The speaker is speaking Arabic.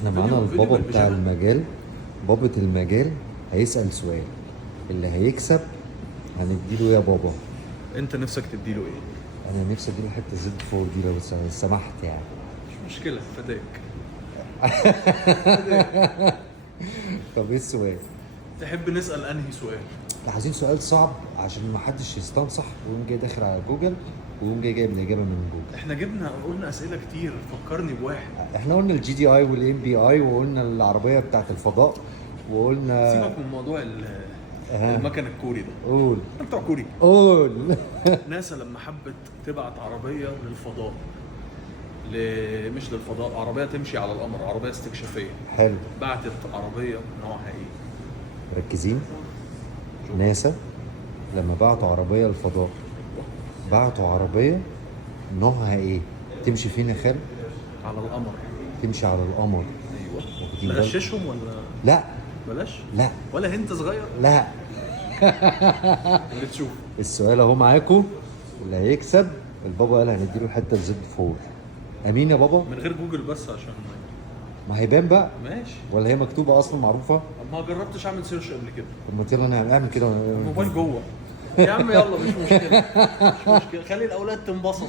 احنا معانا البابا بتاع المجال. بابا المجال هيسأل سؤال، اللي هيكسب هنديله يا بابا. انت نفسك تديله ايه؟ انا نفسي اديله حته زد فور دي لو سمحت يعني. مش مشكله، فداك. طب ايه السؤال؟ تحب نسال انهي سؤال؟ عايزين سؤال صعب عشان ما حدش يستنصح ويقوم جاي داخل على جوجل ويقوم جاي جايب الاجابه من جوجل. احنا قلنا اسئله كتير، فكرني بواحد. احنا قلنا الجي دي اي والام بي اي، وقلنا العربيه بتاعت الفضاء، وقلنا سيبك من موضوع المكن الكوري ده. قول انت كوري. قول. ناسا لما حبت تبعت عربيه للفضاء، مش للفضاء، عربيه تمشي على القمر، عربيه استكشافيه. حلو. بعتت عربيه نوعها ايه؟ مركزين. ناسا لما بعتوا عربيه للفضاء بعتوا عربيه نوعها ايه؟ تمشي فين يا خالد؟ على القمر. تمشي على القمر. ايوه. نغششهم ولا لا؟ بلاش. لا ولا انت صغير. لا. اللي تشوف. السؤال اهو معاكم، واللي هيكسب البابا قال هنديله حته زد فور. امين يا بابا؟ من غير جوجل بس عشان ما هيبان بقى. ماشي. ولا هي مكتوبه اصلا معروفه؟ ما جربتش اعمل سيرش قبل كده. طب ما يلا نعمل كده. الموبايل جوه. يا عم يلا، مش مشكله. مش مشكله، خلي الاولاد تنبسط.